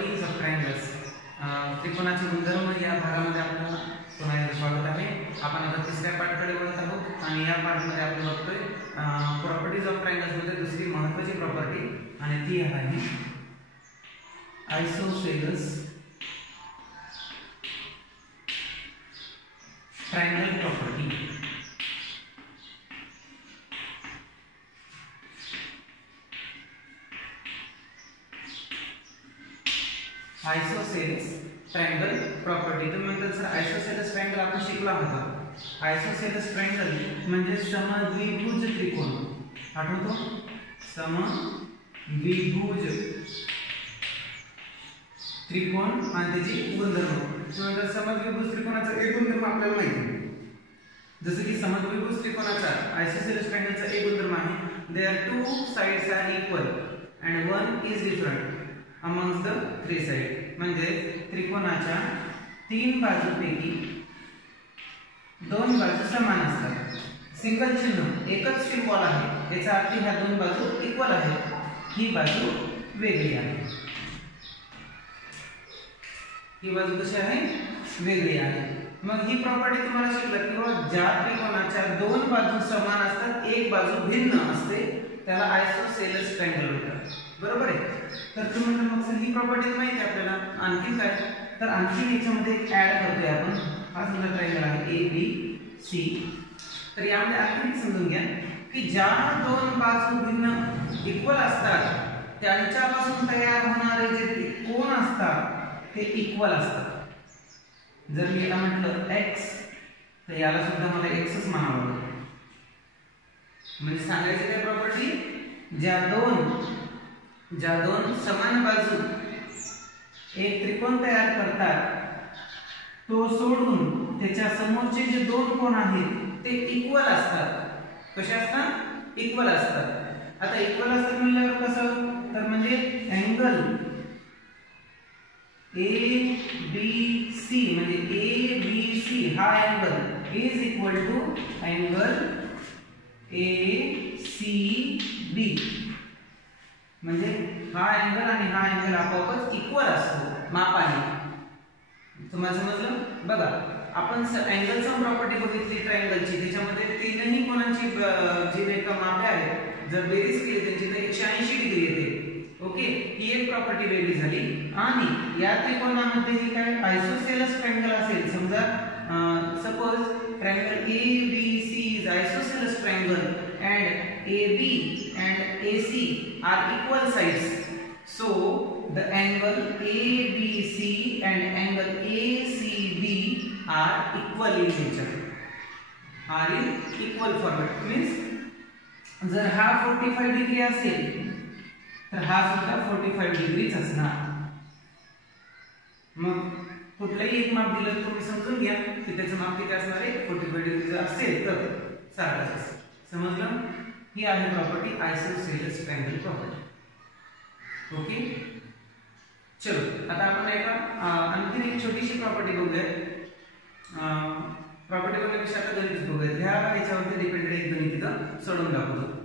Properties of triangles त्रिकोणाचे गुणधर्म या भागामध्ये आपलं पुन्हा एकदा स्वागत आहे. आपण आता तिसऱ्या पाठाकडे वळत आहोत आणि या पाठामध्ये आपण बघतोय प्रॉपर्टीज ऑफ ट्रायंगल्स मध्ये दुसरी महत्त्वाची प्रॉपर्टी आणि ती आहे isosceles triangle property. Isosceles triangle property. तुम्ही म्हणता सर आयसोसेलेस ट्रायंगल आपण शिकलो आहोत. आयसोसेलेस ट्रायंगल म्हणजे समद्विभुज त्रिकोण. आठवतो? समद्विभुज त्रिकोण आणि त्याची गुणधर्म. तुम्ही समद्विभुज त्रिकोणाचा एक गुणधर्म आपल्याला माहिती आहे. जसं की समद्विभुज त्रिकोणाचा आयसोसेलेस ट्रायंगलचा एक गुणधर्म आहे there two sides are equal and one is different amongst the three sides. म्हणजे त्रिकोणाच्या तीन बाजूपैकी दोन बाजू समान असतात. सिंगल चिन्ह एकच सिंबल आहे याचा अर्थ ह्या दोन बाजू इक्वल आहेत, ही बाजू वेगळी आहे. ही बाजू कशी आहे? वेगळी आहे. मग ही प्रॉपर्टी तुम्हाला शिकलं की ज्या त्रिकोणाच्या दोन बाजू समान असतात एक बाजू भिन्न असते त्याला आयसोसेलेस ट्रायंगल म्हणतात. बरोबर आहे. तर तुम्ही मग सर ही प्रॉपर्टी माहिती आहे आपल्याला. आणखी काय? तर आणखी याच्यामध्ये ऍड करतोय आपण. हा समजा ट्रायंगल आहे ए बी सी. तर यामध्ये आणखी समजून घ्या की ज्या दोन बाजू भिन्न इक्वल असतात त्यांच्यापासून तयार होणारे जे कोन असतात ते इक्वल असतात. जर मी याला म्हटलं x तर याला सुद्धा मला xच म्हणावं लागेल. म्हणजे सांगायचं काय प्रॉपर्टी? ज्या दोन समान बाजू एक त्रिकोण तयार करतात तो सोडून त्याच्या समोरचे जे दोन कोन आहेत ते इक्वल असतात. कसे असतात? इक्वल असतात. आता इक्वल असतात म्हणल्यावर कसं? तर म्हणजे अँगल ABC म्हणजे ABC हा angle is equal to angle ACB. म्हणजे हा अँगल आणि हा अँगल आपोआपच इक्वल असतो मापाने. तुम्हाला समजलं? बघा आपण अँगल सम प्रॉपर्टी बघितली ट्रायंगलची. त्याच्यामध्ये तीनही कोनांची जी रेखा मापे आहेत जर बेरीज केली त्यांची तर 180 डिग्री येते. ओके, ही एक प्रॉपर्टी वेगळी झाली. आणि या त्रिकोणामध्ये ही काय आयसोसेलेस ट्रायंगल असेल समजा suppose triangle ABC is isosceles triangle and AB and AC are equal sides. So the angle ABC and angle ACB are equal in nature. Are in equal format. Means जर हा 45 degree असेल तर हा सुद्धा 45 डिग्रीच असणार. मग कुठलंही एक माप दिलं तुम्ही समजून घ्या की त्याचं माप किती असणार आहे. 45 डिग्री असेल तर सारखंच असेल. समजलं? ही आहे property isosceles triangle property. Okay, चलो आता आपण एका आणखी एक छोटीशी प्रॉपर्टी बघूया. प्रॉपर्टी बघण्यापेक्षा आता गणित बघूया. ह्या याच्यावरती डिपेंडेड एक गणित इथं सोडून दाखवतो.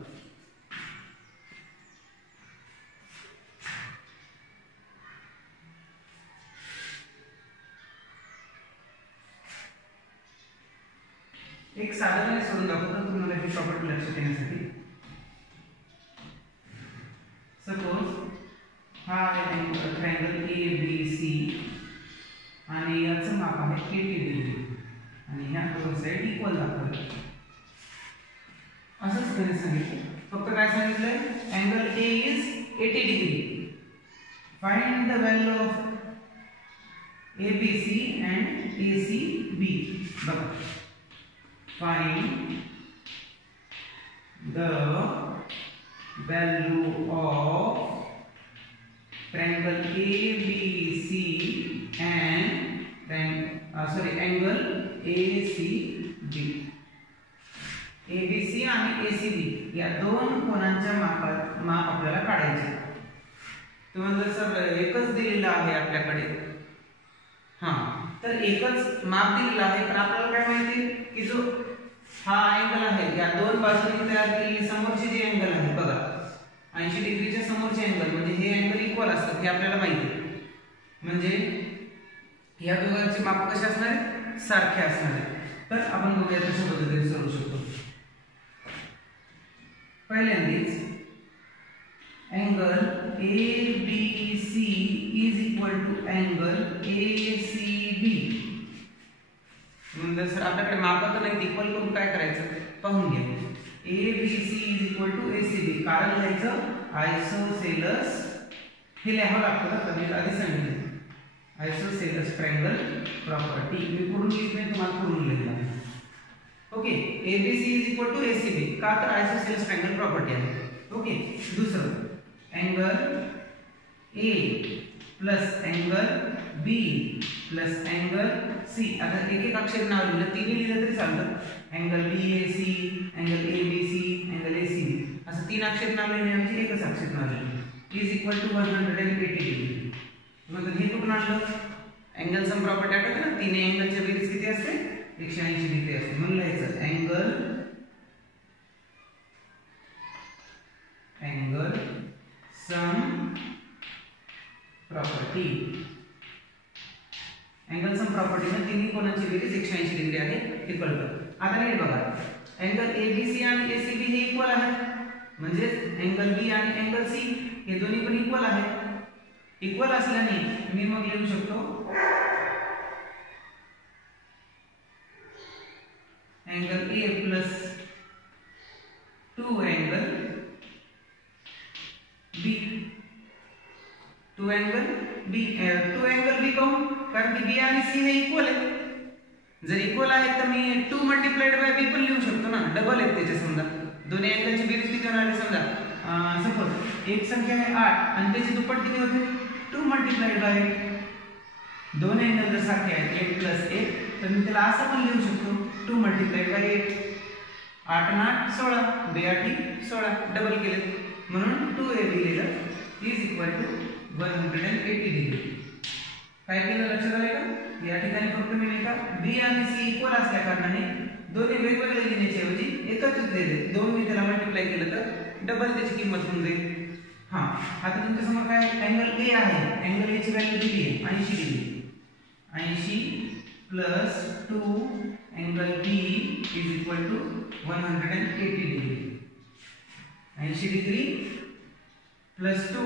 एक साधारण सोडून दाखवतो तुम्हाला ही प्रॉपर्टी लक्षात येण्यासाठी. सपोज हा आहे ट्रायंगल ABC आणि याचं माप आहे 80 डिग्री आणि ह्या दोन साइड इक्वल दाखवले. असंच त्यांनी सांगितलं. फक्त काय सांगितलंय? Angle A is 80 degree. Find the value of ABC and ACB. बघा, find the value of triangle ABC and angle ACB. ABC आणि ACB या दोन कोनांच्या माप आपल्याला काढायचे. तुम्हाला सर एकच दिलेला आहे आपल्याकडे. तर एकच माप दिलेला आहे पण आपल्याला काय माहिती की जो हा अँगल आहे या दोन बाजूंनी तयार केलेली समोरची जी अँगल आहे बघा 80 डिग्रीच्या समोरचे अँगल म्हणजे हे अँगल इक्वल असतात हे आपल्याला माहिती आहे. म्हणजे या दोघांची माप कशी असणार आहेत, सारखे असणार आहेत. तर आपण बघूया कशा पद्धतीने सोडवू शकतो. पहिल्यांदाच angle ABC is equal to angle ACB. म्हणजे सर आपल्याकडे मापात नाही, इक्वल करून काय करायचं पाहून घ्या. ABC is equal to ACB. कारण लिहायचं आयसोसेलस, हे लिहावं लागतं. मी आधी सांगितलं आयसोसेलस ट्रायंगल प्रॉपर्टी. मी पूर्ण लिहित नाही, तुम्हाला पूर्ण लिहिलं. Okay, ABC is equal to ACB का तर आयसोसेलस ट्रायंगल प्रॉपर्टी आहे. ओके, दुसरं angle A plus angle B plus angle C. आता एक एक अक्षर नाव लिहिलं, तिन्ही लिहिलं तरी चालतं. Angle BAC, angle ABC, angle ACB असं तीन अक्षर नाव लिहिण्याऐवजी एकच अक्षर नाव लिहिलं. Is equal to 180 degree. म्हणजे हे कुठून आणलं, अँगल सम प्रॉपर्टी आठवते ना, तिन्ही अँगलच्या बेरीज किती असते, 180 डिग्री असते. म्हणून लिहायचं angle sum property. Angle sum property मध्ये तिन्ही कोणाची बेरीज 180 डिग्री आहे हे कळतं. आता नीट बघा, अँगल ABC आणि ACB हे इक्वल आहेत, म्हणजे अँगल B आणि अँगल C हे दोन्ही पण इक्वल आहेत. इक्वल असल्याने मी मग लिहू शकतो angle A plus 2 angle B. 2 angle B काऊन, कारण की B आणि C हे इक्वल आहेत. जर इक्वल आहेत तर मी 2 मल्टिप्लाइड बाय B पण लिहू शकतो ना, डबल आहेत त्याचे. समजा दोन्ही अँगलची बेरीज किती होणार आहे, समजा सपोज एक संख्या आहे 8 आणि त्याची दुप्पट किती होते, 2 मल्टिप्लाइड बाय 8. दोन अँगल जर सारखे आहेत 8 प्लस 1, तर मी त्याला असं पण लिहू शकतो 2 मल्टिप्लाइड बाय 8. 8 आणि 8 16, 2 8 16 डबल केले म्हणून 2a लिहिलेलं इज इक्वल टू 180 डिग्री. काय केलं लक्षात आलं का, या ठिकाणी फक्त मी नाही का B आणि C इक्वल असल्या कारणाने दोन्ही वेगवेगळे लिहिण्याच्या ऐवजी एकत्रित लिहिले. 2 मी त्याला मल्टिप्लाय केलं तर डबल त्याची किंमत होऊन जाईल. हां, आता तुमच्या समोर काय अँगल A आहे, अँगल A ची व्हॅल्यू दिली आहे 80 degree. 80 plus 2 angle B is equal to 180 degree. 80 degree plus 2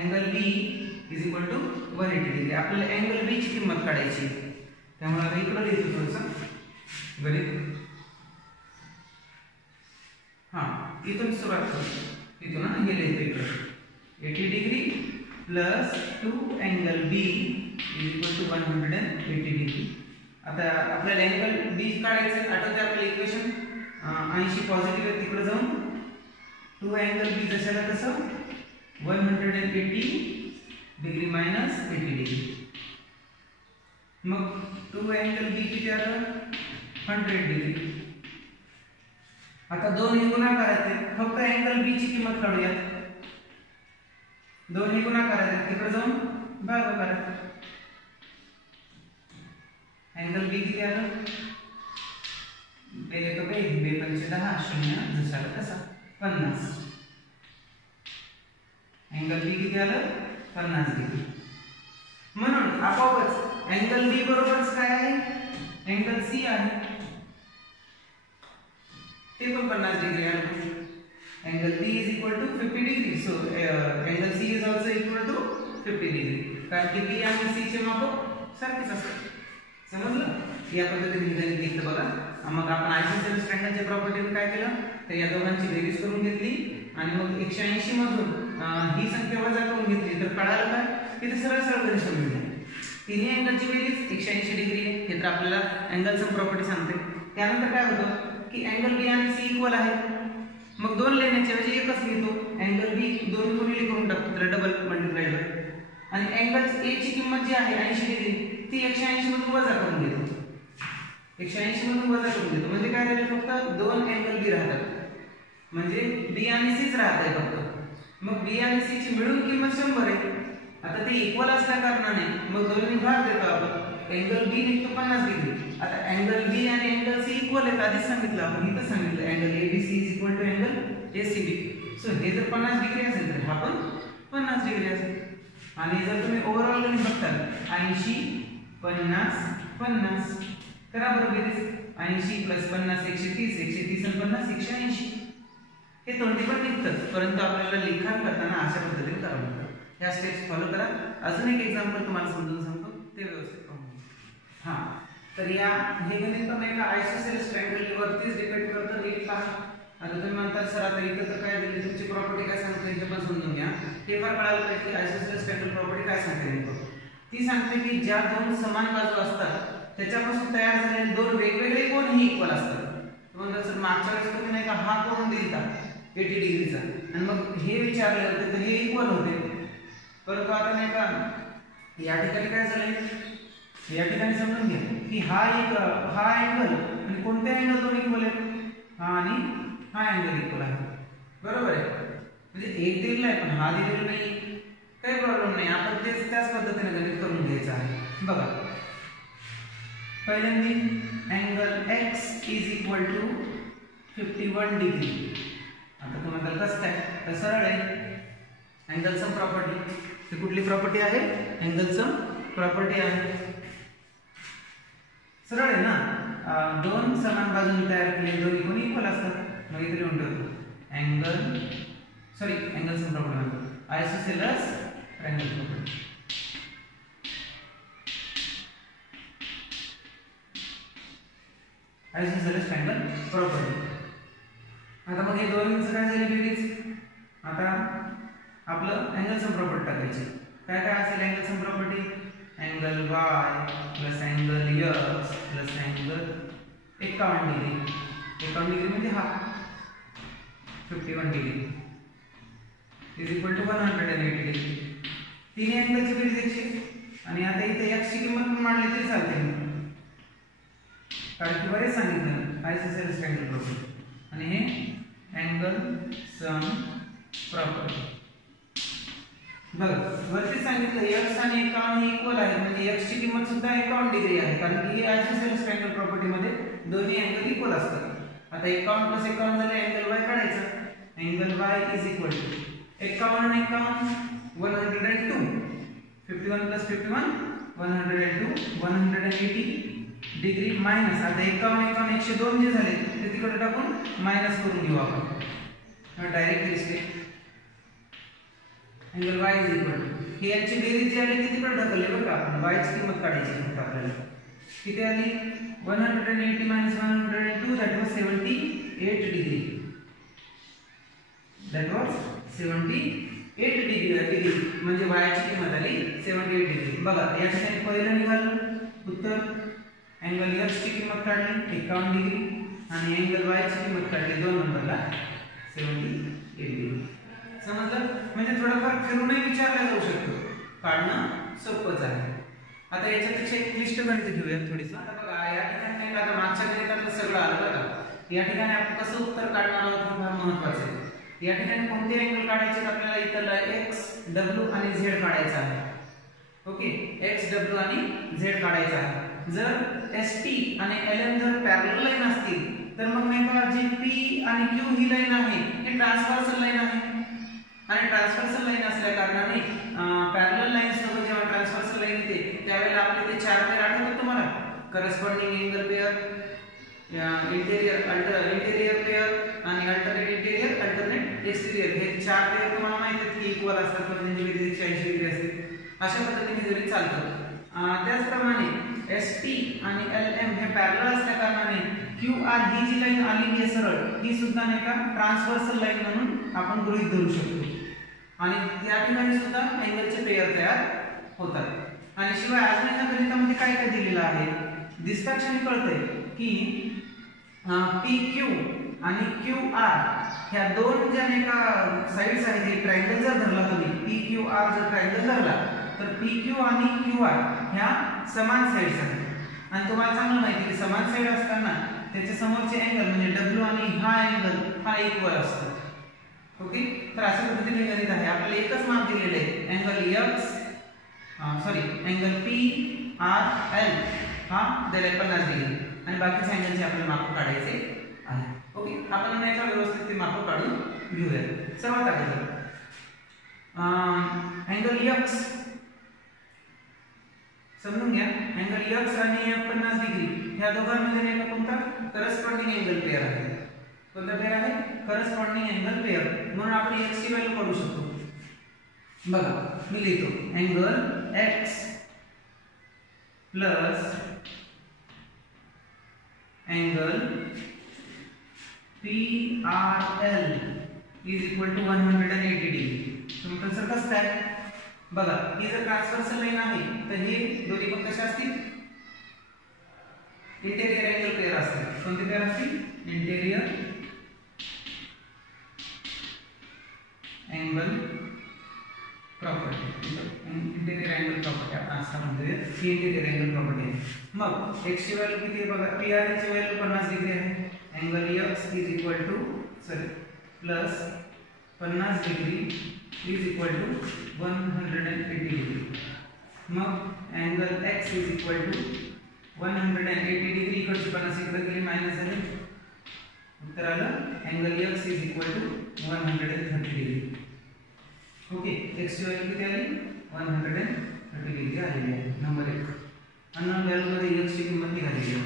angle B is equal to 180 degree. आपल्याला अँगल B ची किंमत काढायची, त्यामुळे आता इकडे लिहितो थोडंसं गणित. हां, इथून सुरुवात करतो, इथून हे लिहितो इकडे 80 degree plus 2 angle B is equal to 180 degree. आता आपल्याला अँगल B काढायचं, आठवते आपलं इक्वेशन 80 पॉझिटिव्ह आहे, तिकडे जाऊन 2 अँगल B जशाला तसं 180 डिग्री मायनस 80 डिग्री. मग 2 अँगल B किती आलं, 100 डिग्री. आता दोन्ही गुणाकार आहेत, फक्त अँगल B ची किंमत काढूयात. दोन्ही गुणाकार आहेत, तिकडे जाऊन भागाकार. अँगल B किती आलं, 2 1 2 5 10 0 जशाला तसा 50. अँगल B किती आलं, 50 डिग्री. म्हणून आपोआपच अँगल B बरोबरच काय आहे, अँगल C आहे, ते पण 50 डिग्री आहे. Angle B is equal to 50 degree. So angle C is also equal to 50 degree, कारण की B आणि C चे माप सारखेच असतात. समजलं, या पद्धतीने गणित लिहिलं बघा. मग आपण आयसोसेलेस ट्रायंगलच्या प्रॉपर्टीने काय केलं, तर या दोघांची बेरीज करून घेतली आणि मग 180 मधून ही संख्या वजा करून घेतली, तर कळालं काय की ते सरळ सरळ गणित मिळालं. तिन्ही अँगलची बेरीज 180 डिग्री आहे, हे तर आपल्याला अँगल सम प्रॉपर्टी सांगते. त्यानंतर काय होतं की अँगल B आणि C इक्वल आहेत, मग 2 लिहिण्याच्या ऐवजी एकच लिहितो. अँगल B 2 गुणिले करून टाकतो, तर डबल मल्टिप्लाइड बाय. आणि अँगल A ची किंमत जी आहे 80 डिग्री, ती 180 मधून वजा करून घेतो. 180 मधून वजा करून घेतो म्हणजे काय झालं, फक्त 2 अँगल B राहतात, म्हणजे B आणि C च राहत आहे फक्त. मग B आणि C ची मिळून किंमत 100 आहे. आता ते इक्वल असल्या कारणाने मग दोन्ही भाग देतो आपण. अँगल B निघतो 50 डिग्री. आता अँगल B आणि अँगल C इक्वल आहेत, आधीच सांगितलं आपण, इथं सांगितलं angle ABC is equal to angle ACB. So हे जर 50 डिग्री असेल तर हा पण 50 डिग्री असेल. आणि जर तुम्ही ओव्हरऑल गणित बघताल 80 50 50 करा बरं बेरीज 80 + 50 130 130 आणि 50 180 हे तोंडी पण निघतात, परंतु आपल्याला लिखाण करताना अशा पद्धतीने करावं लागतं. ह्या स्टेप्स फॉलो करा. अजून एक एक्झाम्पल तुम्हाला समजून सांगतो, ते व्यवस्थित पाहून घ्या. हां, तर या हे गणित पण एका आयसोसेलेस ट्रायंगल वरतीच डिपेंड करतं. नीट पहा. आता तुम्ही म्हणता सर आता इथं तर काय दिली, तुमची प्रॉपर्टी काय सांगते हे पण समजून घ्या. ते फार कळायला पाहिजे की आयसोसेलेस ट्रायंगल प्रॉपर्टी काय सांगते नेमकं. ती सांगते की ज्या दोन समान बाजू असतात त्याच्यापासून तयार झालेले दोन वेगवेगळे कोन हे इक्वल असतात. तुम्हाला जर मागच्या वेळेस तुम्ही नाही का हा कोन दिलता 80 डिग्रीचा आणि मग हे विचारले होते तर हे इक्वल होते, परंतु आता नाही का या ठिकाणी काय झालंय, या ठिकाणी समजून घ्या की हा अँगल आणि कोणते अँगल दोन इक्वल आहेत, हा आणि हा अँगल इक्वल आहे. बरोबर आहे, म्हणजे एक दिलेला आहे पण हा दिलेला नाही, काही प्रॉब्लेम नाही. आपण तेच त्याच पद्धतीने गणित करून घ्यायचं आहे. बघा पहिल्यांदा अँगल x = 51 डिग्री. आता तुम्हाला कसं काय, तर सरळ आहे. अँगल सम प्रॉपर्टी, ही कुठली प्रॉपर्टी आहे, अँगल सम प्रॉपर्टी आहे. सरळ आहे ना, दोन समान बाजूंनी तयार केलेले दोन्ही कोणी इक्वल असतात. मग इथे लिहून ठेवतो angle sum property isosceles triangle property. Isosceles triangle property. आता मग हे दोन्हींचं काय झाली बेरीज. आता आपलं अँगल सम प्रॉपर्टी टाकायची. काय काय असेल angle sum property, angle y plus angle x plus angle 51 degree. 51 degree म्हणजे हा 51 डिग्री = 180 डिग्री. तिन्ही अँगलची बेरीज यायची. आणि आता इथे x ची किंमत पण मांडली तरी चालते, कारण की बरेच सांगितलं आयसोसेलेस ट्रायंगल प्रॉपर्टी. आणि हे अँगल सम प्रॉपर्टी. बघा वरती सांगितलं x आणि 51 इक्वल आहे, म्हणजे x ची किंमत सुद्धा 51 डिग्री आहे, कारण की आयसोसेलेस ट्रायंगल प्रॉपर्टी मध्ये दोन्ही अँगल इक्वल असतात. आता 51 + 51 झाले, अँगल y काढायचा. अँगल y = 51 आणि 51 102. 51 + 51 102 180 डिग्री मायनस. आता 51 102 जे झाले ते तिकडे टाकून मायनस करून घेऊ आपण डायरेक्ट दिसते. अँगल y हे यांची बेरीज जी आली ती तिकडे ढकलली बरं का. आपण y ची किंमत काढायची फक्त आपल्याला. किती आली 180 - 102 दॅट वाज 78 डिग्री. दॅट वाज 78 डिग्री म्हणजे y ची किंमत आली 78 डिग्री. बघा या ठिकाणी पहिलं निघालं उत्तर. अँगल x ची किंमत काढली 51 डिग्री आणि अँगल y ची किंमत काढली 2 नंबरला 78 डिग्री. समजलं, म्हणजे थोडंफार फिरूनही विचारला जाऊ शकतो, काढणं सोपंच आहे. आता याच्यापेक्षा एक क्लिष्ट गणित घेऊया थोडीसं. आता बघा या ठिकाणी नाही का, आता मागच्या गणितातलं सगळं आलं बघा. या ठिकाणी आपण कसं उत्तर काढणार आहोत हे फार महत्त्वाचं आहे. या ठिकाणी कोणते अँगल काढायचे, आपल्याला इथं x w आणि z काढायचा आहे. ओके, x w आणि z काढायचा आहे. जर st आणि ln जर पॅरलल लाईन असतील तर मग नाही का जी p आणि q ही लाईन आहे ही ट्रान्सव्हर्सल लाईन आहे. आणि ट्रान्सव्हर्सल लाईन असल्या कारणाने पॅरलल लाईन सोबत जेव्हा ट्रान्सव्हर्सल लाईन येते त्यावेळेला आपले ते चार पेयर आठवतात तुम्हाला, corresponding angle pair, interior pair आणि अल्टरनेट इंटेरियर अल्टरनेट एक्सटेरियर. हे चार पेयर तुम्हाला माहिती आहेत की इक्वल असतात, पण त्यांची बेरीज 180 डिग्री असते. अशा पद्धतीने जरी चालतं. त्याचप्रमाणे st आणि lm हे पॅरलल असल्या कारणाने QR ही जी लाईन आलेली आहे सरळ, ही सुद्धा नाही का ट्रान्सव्हर्सल लाईन म्हणून आपण गृहीत धरू शकतो. आणि त्या ठिकाणी सुद्धा अँगलचे पेयर तयार होतात. आणि शिवाय अजून एका गणितामध्ये काय काय दिलेलं आहे, दिसता क्षणी कळतंय की PQ आणि QR ह्या दोन ज्या नाही का साइड्स आहेत, हे ट्रायंगल जर धरला तुम्ही, PQR जर ट्रायंगल धरला तर PQ आणि QR ह्या समान साइड्स आहेत. आणि तुम्हाला चांगलं माहिती की समान साइड असताना त्याच्या समोरचे अँगल म्हणजे W आणि हा अँगल हा इक्वल असतो. ओके, तर अशा पद्धतीने गणित आहे. आपल्याला एकच माप दिलेले आहे, अँगल PRL हा दिलेला 50 डिग्री आणि बाकीच्या अँगलचे आपल्याला माप काढायचे आहे. ओके, आपण याचा व्यवस्थित ते माप काढून घेऊया. सर्वात अगोदर अँगल x समजून घ्या, अँगल x आणि 50 डिग्री ह्या दोघांमध्ये नाही का कोणता करस्पॉन्डिंग अँगल पेअर आहे. कोणता पेअर आहे? Corresponding angle pair. म्हणून आपण x ची व्हॅल्यू काढू शकतो. बघा मी लिहितो angle x plus angle PRL is equal to 180 degree. Simple sir कसं काय? बघा ही जर ट्रान्सव्हर्सल लाईन आहे तर हे दोन्ही पण कशा असतील? इंटेरियर अँगल पेअर असतील. कोणते पेअर असतील? Interior angle property. Interior angle property आपण असं म्हणतो, ही इंटेरियर अँगल प्रॉपर्टी आहे. मग x ची व्हॅल्यू किती आहे बघा, PRL ची व्हॅल्यू 50 डिग्री आहे. Angle x is equal to plus 50 degree is equal to 180 degree. मग angle x is equal to 180 degree इकडची 50 इकडे गेली मायनस झाले, उत्तर आलं angle x is equal to 130 degree. Okay, x ची व्हॅल्यू किती आली? 130 डिग्री आलेली आहे. नंबर 1. अननोन व्हॅल्यू मध्ये x ची किंमत निघालेली आहे.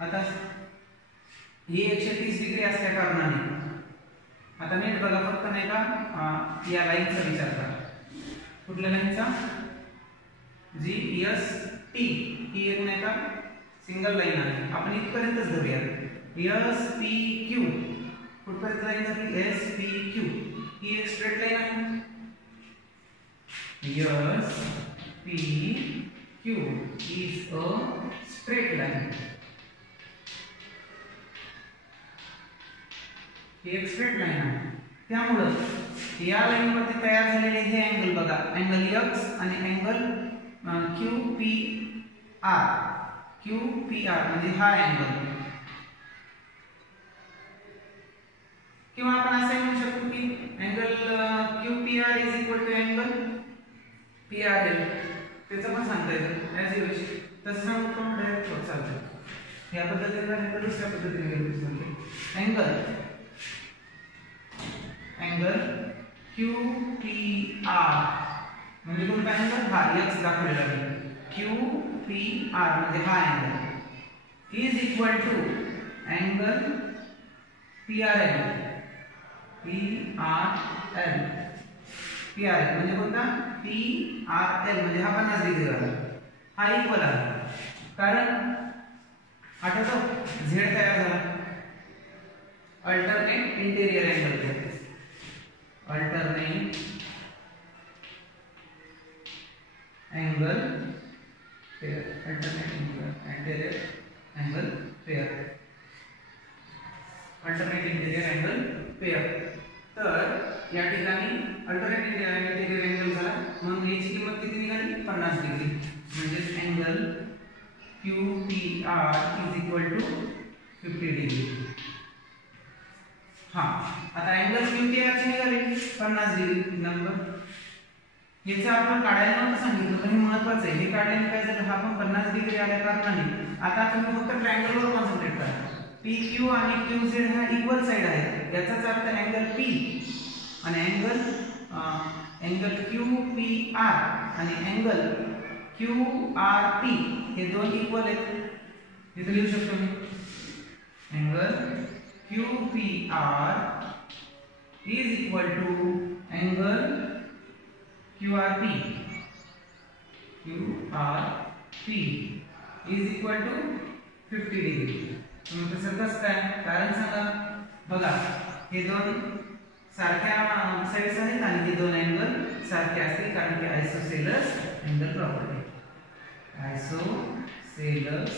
आता ही 130 डिग्री असल्या कारणाने आता नीट बघा, फक्त नाही का या लाईनचा विचार करा. कुठल्या लाईनचा? जी ST ही एक नाही का सिंगल लाईन आहे. आपण इथपर्यंतच धरूया. SPQ कुठपर्यंत लाईन जाते? SPQ ही एक स्ट्रेट लाईन आहे. SPQ is a straight line. ही एक स्ट्रेट लाईन आहे. त्यामुळे या लाईन वरती तयार झालेले हे अँगल बघा, अँगल x आणि अँगल QPR म्हणजे हा अँगल. किंवा आपण असं म्हणू शकतो की angle QPR is equal to angle PRL. त्याचं पण सांगता येतं ॲज यू विश. तसं सांगू पण डायरेक्ट होत चालतं. या पद्धतीने नाही तर दुसऱ्या पद्धतीने गेलं चालते. अँगल QPR म्हणजे कोणता अँगल? हा x दाखवलेला आहे. QPR म्हणजे हा angle is equal to angle PRL. PRL म्हणजे कोणता? PRL म्हणजे हा 50 डिग्री झाला. हा इक्वल आहे कारण आठवतो z तयार झाला. Alternate interior angle pair. Alternate angle pair. Alternate interior angle pair. Alternate interior angle pair. तर या ठिकाणी अल्टरनेट इंटेरियर अँगल झाला म्हणून याची किंमत किती निघाली? 50 डिग्री. म्हणजे angle QPR is equal to 50 degree. हां, आता अँगल QPR ची निघाली 50 डिग्री नंबर. याचं आपण काढायला नव्हतं सांगितलं पण हे महत्त्वाचं आहे. हे काढल्याने काय झालं, हा पण 50 डिग्री आल्या कारणाने आता तुम्ही फक्त ट्रायंगलवर कॉन्सन्ट्रेट करा. PQ आणि QZ हा इक्वल साइड आहे. याचाच अर्थ अँगल P आणि अँगल QPR आणि अँगल QRP हे दोन इक्वल आहेत. इथे लिहू शकतो मी angle QPR is equal to angle QRP. QRP is equal to 50 degree. तुम्ही तसं कसं काय? कारण सांगा. बघा हे दोन सारख्या साइड्स आहेत आणि हे दोन अँगल सारखे असतील कारण की isosceles angle property. Isosceles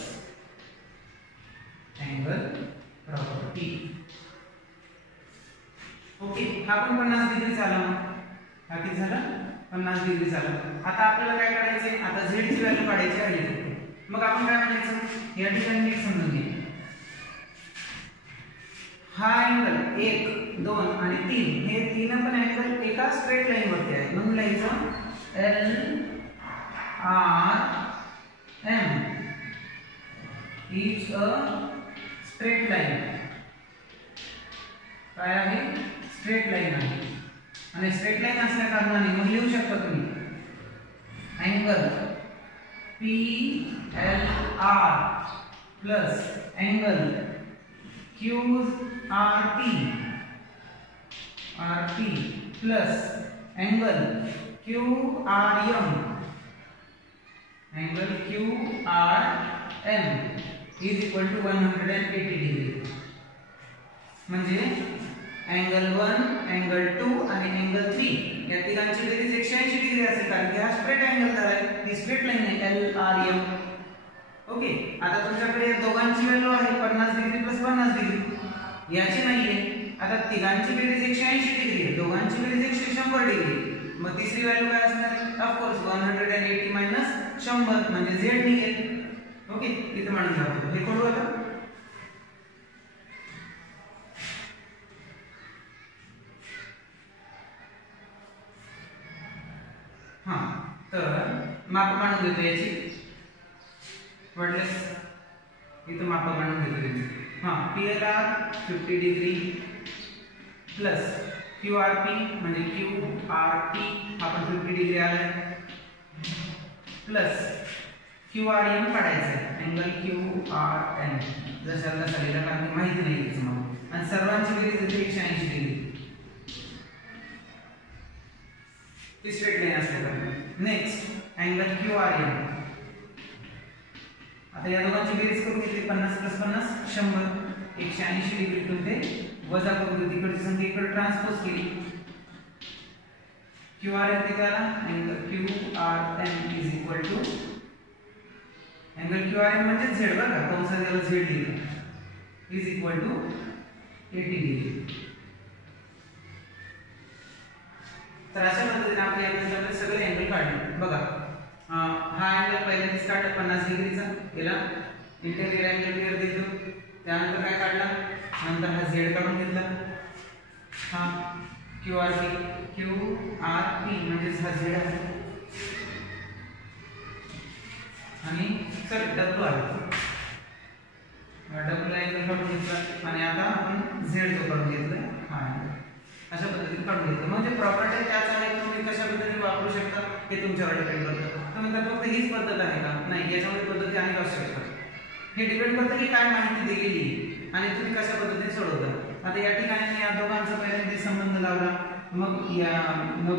angle property. Okay, हा पण 50 डिग्री झाला. हा किती झाला? 50 डिग्री झाला. आता आपल्याला काय करायचे? आता z ची व्हॅल्यू काढायची राहिली. मग आपण काय म्हणायचं? या ठिकाणी नीट समजून घ्या. हा अँगल 1, 2 आणि 3 हे तीन पण अँगल एका स्ट्रेट लाईन वरती आहेत. म्हणून लिहायचं LRM is a straight line. काय आहे? स्ट्रेट लाईन आहे. आणि स्ट्रेट लाईन असल्या कारणाने मग लिहू शकता तुम्ही angle PLR plus angle QRT plus angle QRM is equal to 180 degree. म्हणजे अँगल 1, अँगल 2 आणि अँगल 3 या तिघांची बेरीज 180 डिग्री असेल, कारण की हा स्ट्रेट अँगल झालाय, ही स्ट्रेट लाईन आहे LRM. ओके, आता तुमच्याकडे या दोघांची व्हॅल्यू आहे 50 डिग्री प्लस 50 डिग्री, याची नाहीये. आता तिघांची बेरीज 180 डिग्री आहे, दोघांची बेरीज 100 डिग्री. मग तिसरी व्हॅल्यू काय असणार? ऑफ कोर्स 180 मायनस 100 म्हणजे z निघेल. ओके, इथे म्हणून दाखवतो. हे करू आता. हां, तर माप मांडून घेतो याची. वाटल्यास इथं माप मांडून घेतो याची. हां, PLR 50 डिग्री प्लस QRP म्हणजे QRT हा पण 50 डिग्री आलाय प्लस QRM काढायचं आहे, अँगल QRN जशाला तसा कारण की माहिती नाही याचं मला, आणि सर्वांची बेरीज येते 180 डिग्री. ती स्ट्रेट लाईन असते. Next angle QRM. आता या दोघांची बेरीज करून घेतली 50 प्लस 50 100, 180 डिग्रीतून ते वजा करून तिकडची संख्या इकडे ट्रान्सपोज केली. QRM किती आला? Angle QRN is equal to angle QRM म्हणजे z बघा, कंसात याला z लिहिलं, इज इक्वल टू 80 डिग्री. तर अशा पद्धतीने आपल्या अँगलचे सगळे अँगल काढले. बघा, हा अँगल पहिल्यांदाच काढला 50 डिग्रीचा, याला इंटेरियर अँगल क्लिअर देतो. त्यानंतर काय काढला? नंतर हा z काढून घेतला. हा QRP म्हणजे हा z आहे, आणि सर W आहे, W अँगल काढून घेतला, आणि आता आपण z जो काढून घेतला हा अँगल अशा पद्धतीने काढून घेतलं. म्हणजे प्रॉपर्टी त्याच आहेत, तुम्ही कशा पद्धतीने वापरू शकता हे तुमच्यावर डिपेंड करतं. तुम्ही तर फक्त हीच पद्धत आहे का? नाही, याच्यामध्ये पद्धती अनेक असू शकतात. हे डिपेंड करतं की काय माहिती दिलेली आहे आणि तुम्ही कशा पद्धतीने सोडवता. आता या ठिकाणी मी या दोघांचा पहिल्यांदा संबंध लावला, मग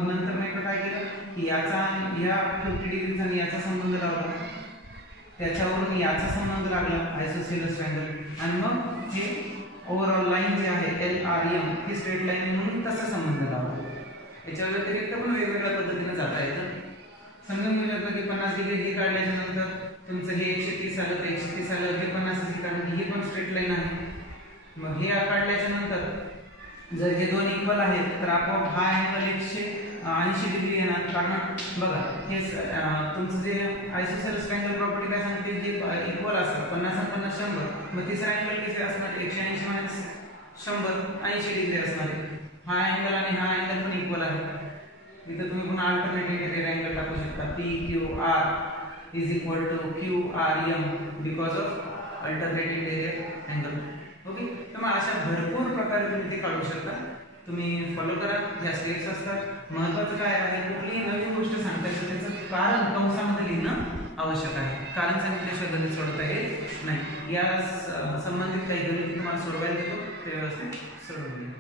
नंतर मी काय केलं की याचा या 50 डिग्रीचा आणि याचा संबंध लावला, त्याच्यावरून याचा संबंध लागला आयसोसेलेस ट्रायंगल, आणि मग हे ओव्हरऑल लाईन जे आहे LRM ही स्ट्रेट लाईन म्हणून तसा संबंध लावला. याच्या व्यतिरिक्त पण वेगवेगळ्या पद्धतीने जाता येतं. समजून घेऊ शकतो की 50 डिग्री हे काढल्याच्या नंतर तुमचं हे 130 आलं, तर 130 आलं, हे 50 काढलं, ही पण स्ट्रेट लाईन आहे. मग हे काढल्याच्या नंतर जर हे दोन इक्वल आहेत तर आपोआप हा अँगल 180 डिग्री येणार, कारण बघा हे तुमचं जे आयसोसेलेस ट्रायंगल प्रॉपर्टी काय सांगते, जे इक्वल असतात 50 आणि 50 100, मग तिसरा अँगल किती असणार? 180 मायनस 100 80 डिग्री असणार. हा अँगल आणि हा अँगल पण इक्वल आहे. इथं तुम्ही पुन्हा अल्टरनेटिव्ह अँगल टाकू शकता, PQR is equal to QRM because of alternative angle. Okay, तर मग अशा भरपूर प्रकारे तुम्ही ते काढू शकता. तुम्ही फॉलो करा, ह्या स्टेप्स असतात. महत्त्वाचं काय आहे, कुठलीही नवीन गोष्ट सांगतायचं त्याचं कारण कंसामध्ये लिहिणं आवश्यक आहे. कारण सांगितल्याशिवाय गणित सोडवता येत नाही. या संबंधित काही गणित तुम्हाला सोडवायला देतो, ते व्यवस्थित सोडवून